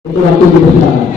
Waktu kita sekarang.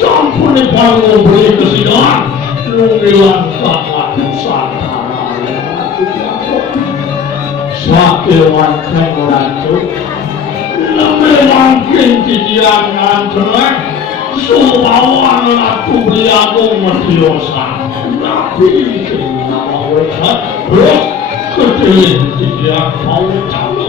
sampune bangun beri kesidahan nungilan kakak nusantara sakewan kengoratu memang kincian ngantrek subawan ratu beliagung mediosa nabi nama wajah terus kedelin dia mau cawe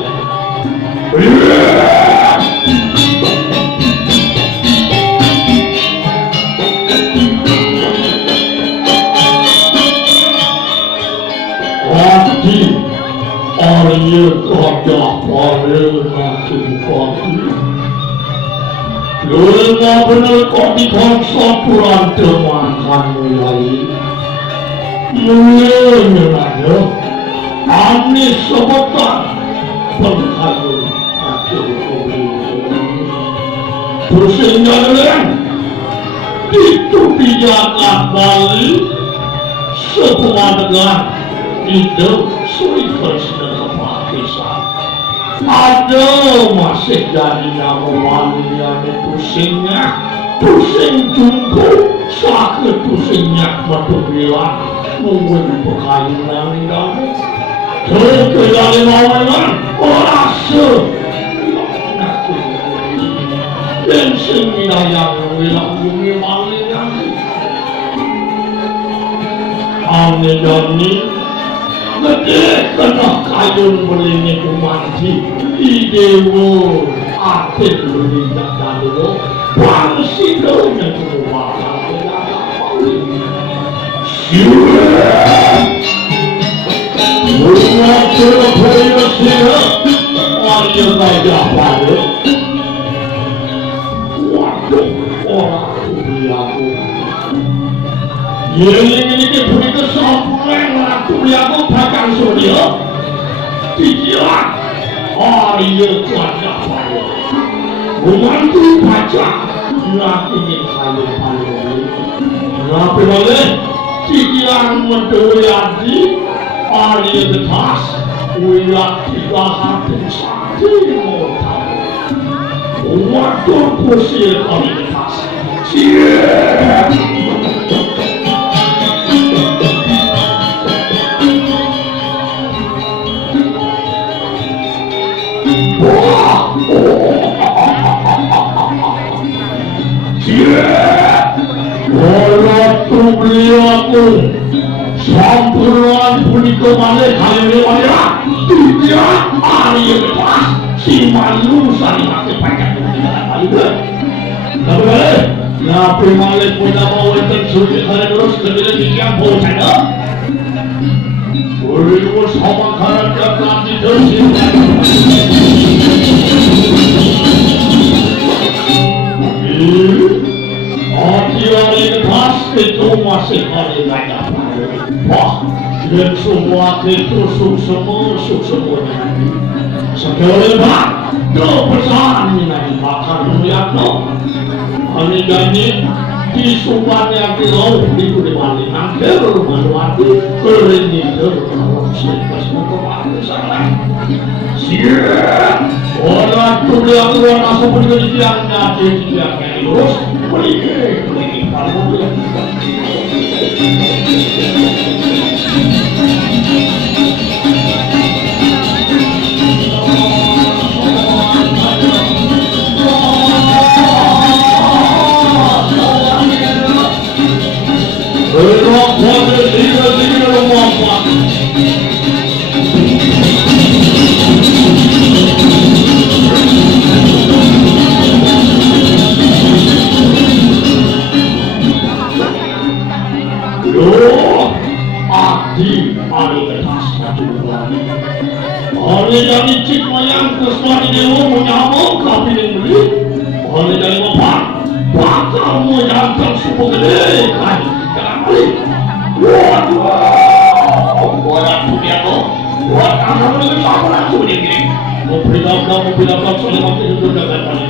Arya kadah parel makin kopi Lulma bener kopi kongsa puran demakan mulai Mulanya Anis sebetan Berkayun Akhir kopi Pusingnya leleng Itu bijakan Bali Sebuah dengan Itu Suri Krishna Kepakisan ada masih jadi nama wanita pusing jumbo sakit pusingnya berbilang mungkin berkainan dengan terkait dengan orang dan semua yang bilang bagaimana aneh gede kena kayun belinya kumanci idewo akhir belinya dulu bangsi dulu yang kedua rumah terpaya sihat warga gajah pada waduh orang tuliaku ini beri kesampulan ratu beliaku bahkan surya dikilat Arya gajah pada membantu baca nak ingin kaya paling kenapa boleh dikilat menduyadi Arya getas wilayah tiga hati sakti mortal waduh kusir Arya getas siap Ratu beliaku sampuran punika malih kalian wajah tidak Arya getas si malu sari mati pajak dengan malih nabi malih punya mau enten suci kalian terus kemudian dikiam bocana berimu sama kalian jangan ditersin Arya getas itu masih kali gajah wah dan semua itu semua sekali pak kebesaran ini makan melihat ini jadi di sumbannya di laut di Kudimani hampir menuati keringin terlalu sehingga semua salah siap orang itu yang luar masuk penelitiannya dia lurus beli kalau dia oleh dari cik mayang keswani dewa menyamuk kami yang beli oleh dari bapak bakal menyantang suku gede kan jangan beli waduh buat dunia tuh buat kamu dengan sama langsung ini mau beritahu soalnya waktu itu dengan balik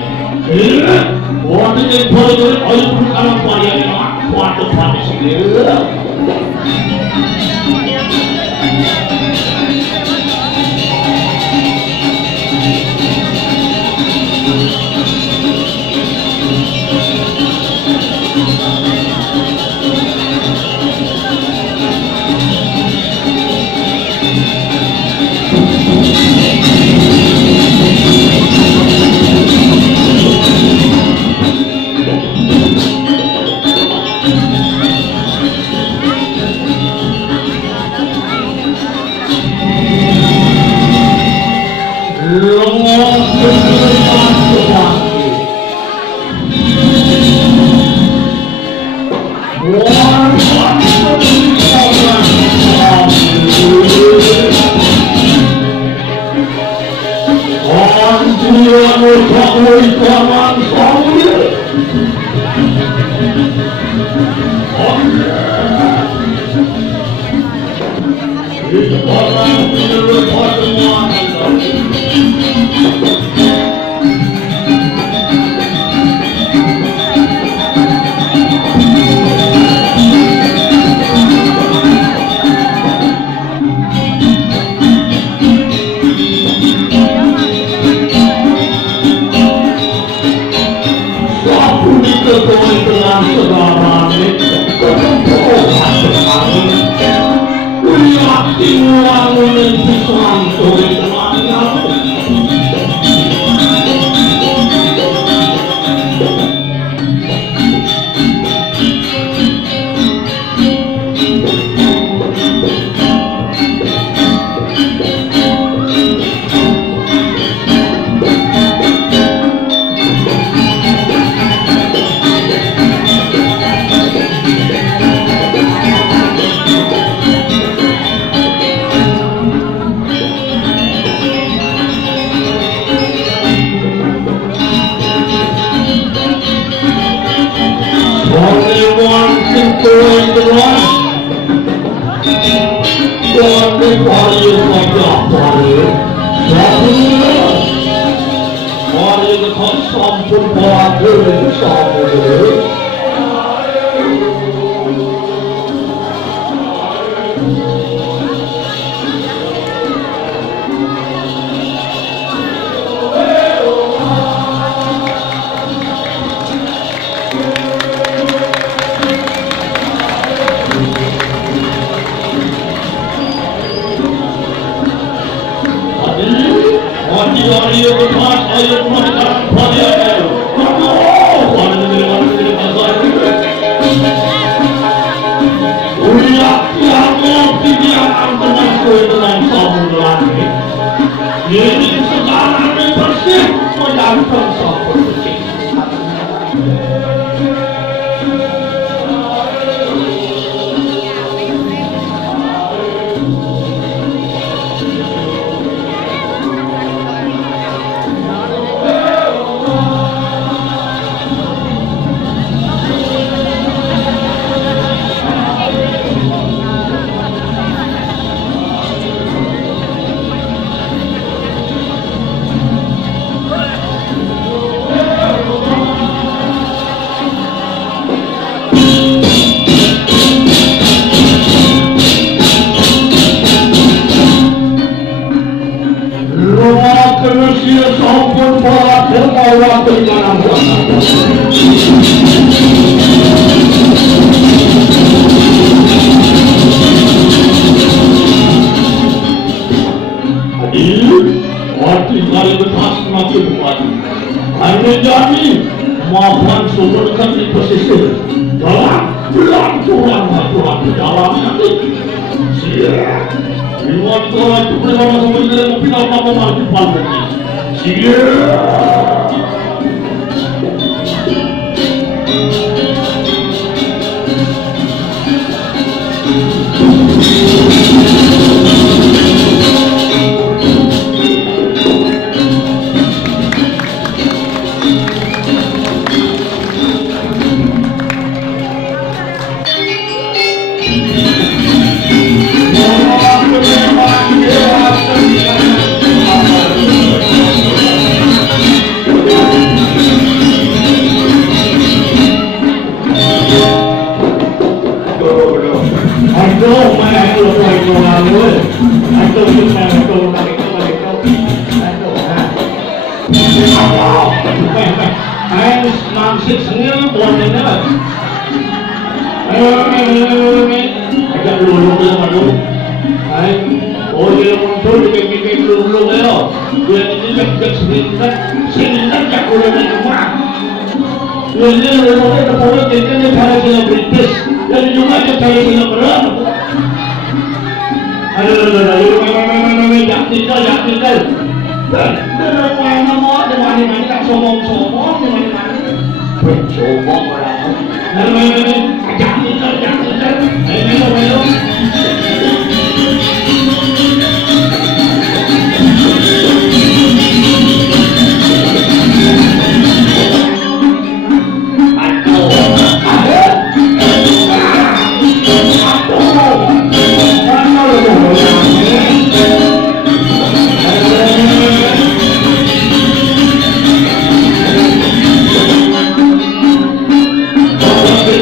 buat ini boleh oleh anak varian ini buat depan di sini sesuai dengan segalanya ketemu hati kami lihat timulang menuju sampai dengannya sampun bahagia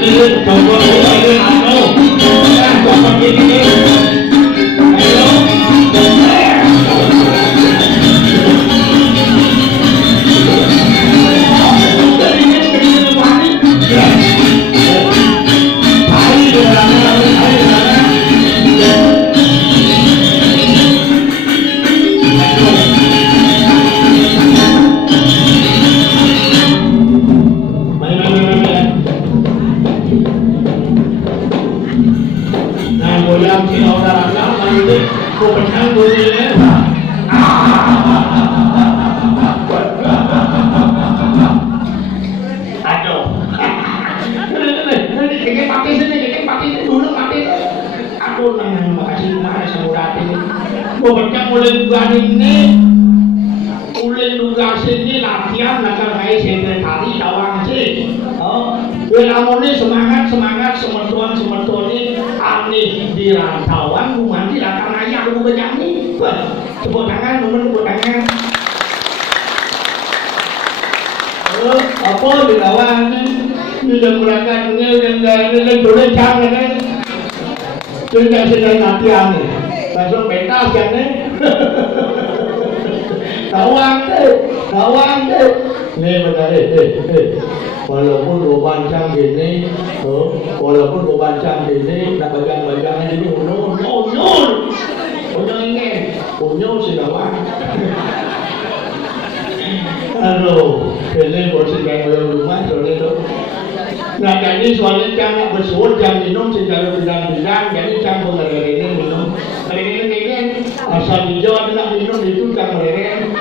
sampun ini kau pencang ini aduh ini mati sini dulu mati aku nang makasih mana samurat ini kau pencang mulai bulan ini mulai tugas ini latihan nakal baik sekretari tawang sih Wilamone semangat semetuan ini aneh di rantauan rumah di datang ayah lu begini tepuk tangan tepuk tangan apa di lawan ini udah merakan ini udah turun jam kan sudah sedang latihan nih langsung pentas kan nih tawang deh nih benar walaupun bebancang gini nak bagang-bagangan ini unyul si lawan aduh ini bosan yang rumah soalnya itu nah jadi soalnya jangan bersuut jangan minum secara bidang-bidang jadi jangan mengererin minum ini asal hijau ada minum itu jangan mengererin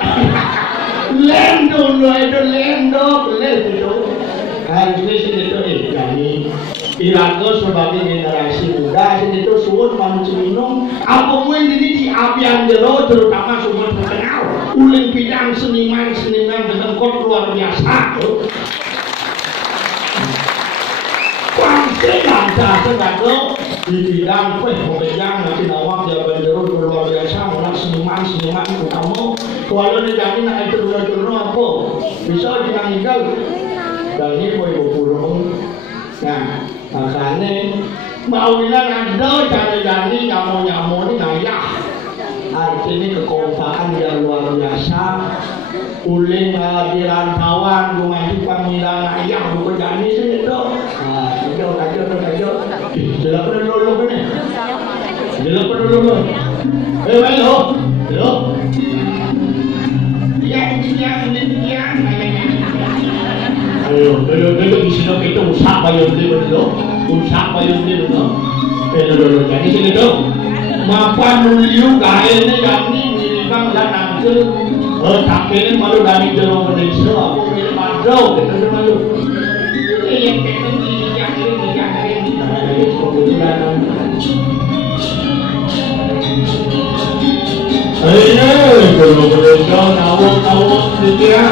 lendo hari ini sini itu kami Irago sebagai generasi muda sini itu suut manusia minum apapun ini di abian jero terutama sumber terkenal uling bidang seniman dengan kod luar biasa kuangsenan sebagai di bidang pemegang nanti nawang jawaban jero luar biasa orang seniman utama kalau dijadi nak itu dulu apa bisa dinamikal dan ini boleh berpurung nah makanya maunya ada cara jadi nyamu ini ngayah hari ini kekompakan yang luar biasa uling di rantauan rumah di panggilan ayah bukan jadi sini tu kajau jelas dulu kan jelas dulu hello ayo, dulu di sini kita usaha bayar dulu, jadi sini tu, mapan dulu gaya ni yang bang dan angker, tak kene malu dari jero Malaysia, aku kene madau, kita malu. Yang kene kalau Malaysia nawak dia.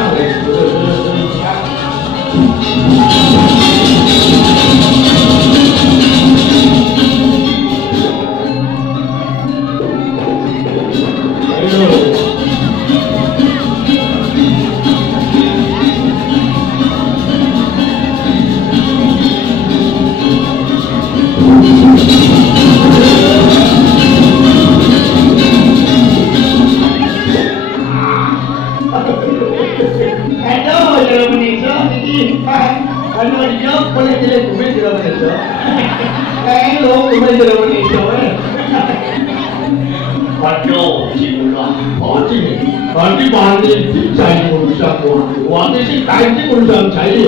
Waduh, simulah. Nanti balik jadi urusan wanita sih kain urusan saya.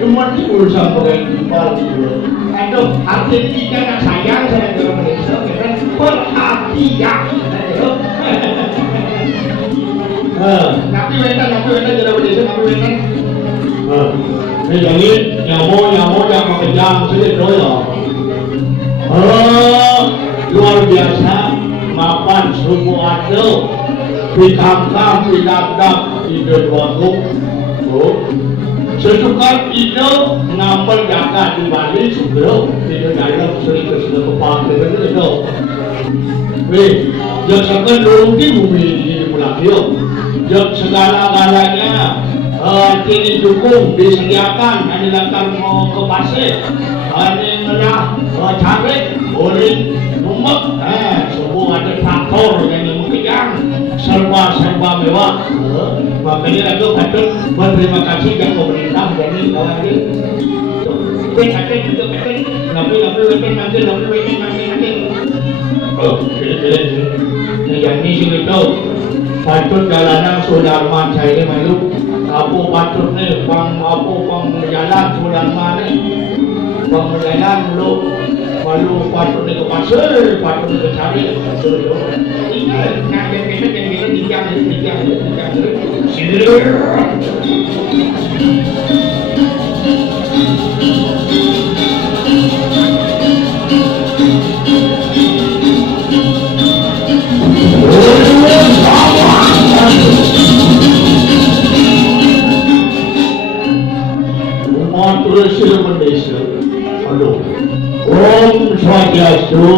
Cuma urusan pengembal itu. Aduh, artinya kita nak sayang saya dengan Malaysia, kita perhatian. Nabi wena jadi Malaysia, nabi wena. Jadi nyamu yang pekerjaan sudah doya. Luar biasa, mapan suku ada, ditangkap, diladap, ide waktu. Sesukat ide ngambil jaga di Bali sudah, ide dalam sering kesudah kepak itu. Weh, jangan dorong di bumi di Pulau Jok segala-galanya kini dukung disediakan hanya datang mau ke pasir hanya merah cabai boleh numpuk semua ada faktor yang dipegang serba mewah makanya aku patut berterima kasih kepada pemerintah dari kawan ini nanti yang ini sini tahu patut jalanan Sudarman saya malu apa patut ni pang jalan Sudarman ni pang jalan lu Malu patut ke pasar, patut ke cari, ini ngajar kita tiga sini. Umat Rasul Malaysia, halo. Om Swastiastu,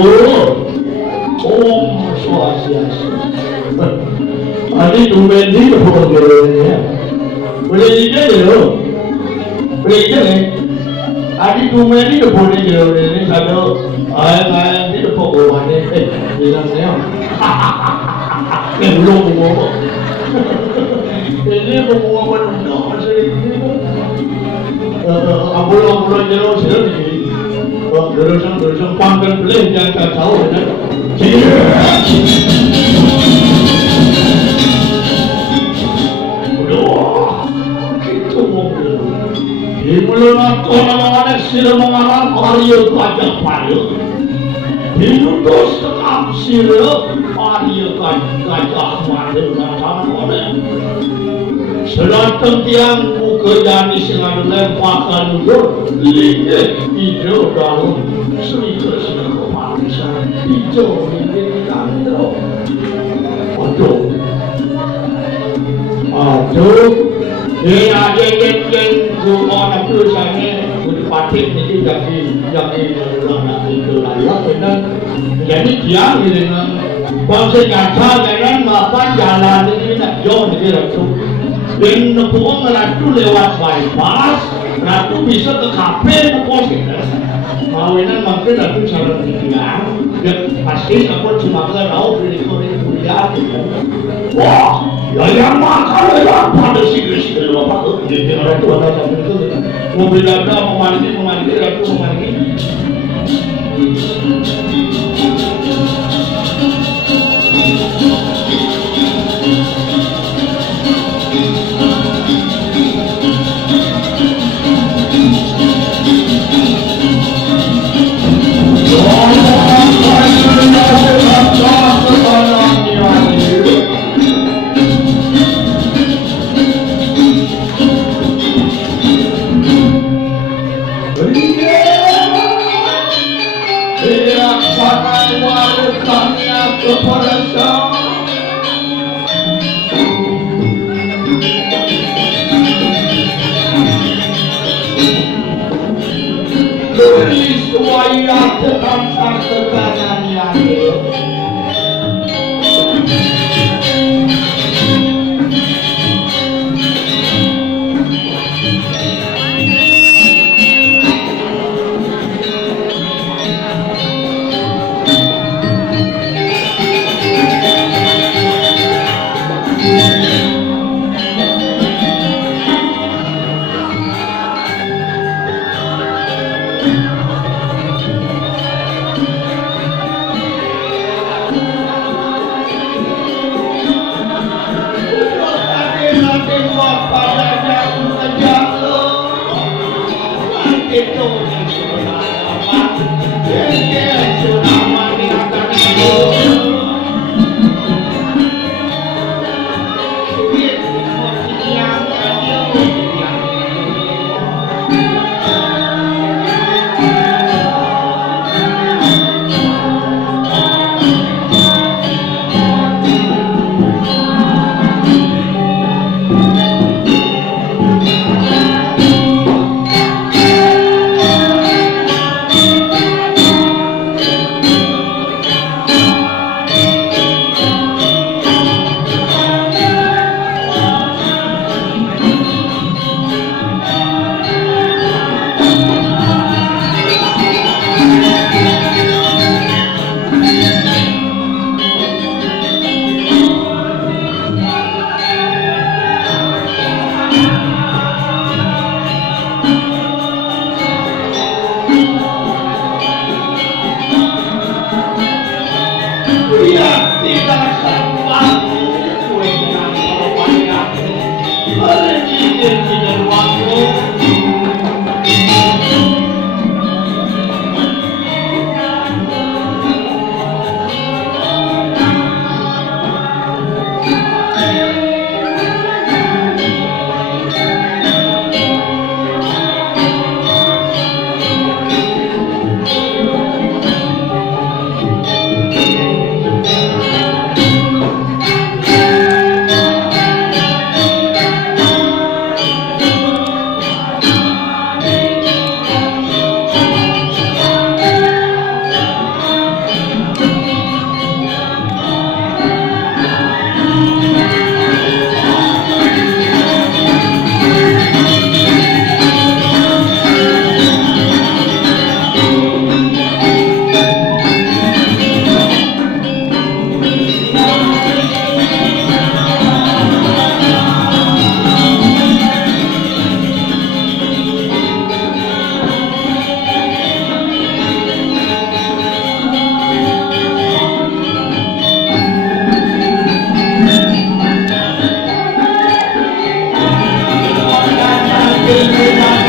Om Swastiastu. Adi tumben di boleh, boleh je. Adi tumben di boleh je. Ini satu ayat di pokok mana? Bilang saya. Belum ngomong. Ini ngomong apa sih? Ambulan jero sih. Gerusung pangkat boleh jangan tak tahu kan? Udah, itu mobil. Di mulut orang sila mengarang Arya Gajah Mada. Di mulut sekap sila Arya Gajah Mada datang orang. Sedangkan tiang buka jani sengaja lempakan dulu lihat hijau daun serika serika manusia hijau ini kandung aduh ini ada yang rumah itu saya udah patik ini yang itu layak benar jadi tiang ini bangsa nyata dengan makan jalan ini nak jauh ini ratu. Dan nepuang ratu lewat bypass, ratu bisa ke kafe pokoknya. Mawinan mampir ratu cara dibilang, dan pasti aku cuma tahu dari kuliah. Wah, yang makan lewat pada sih apa? Jadi ratu ada sampai itu. Mobil ada memanggil ratu memanggil. Thank you.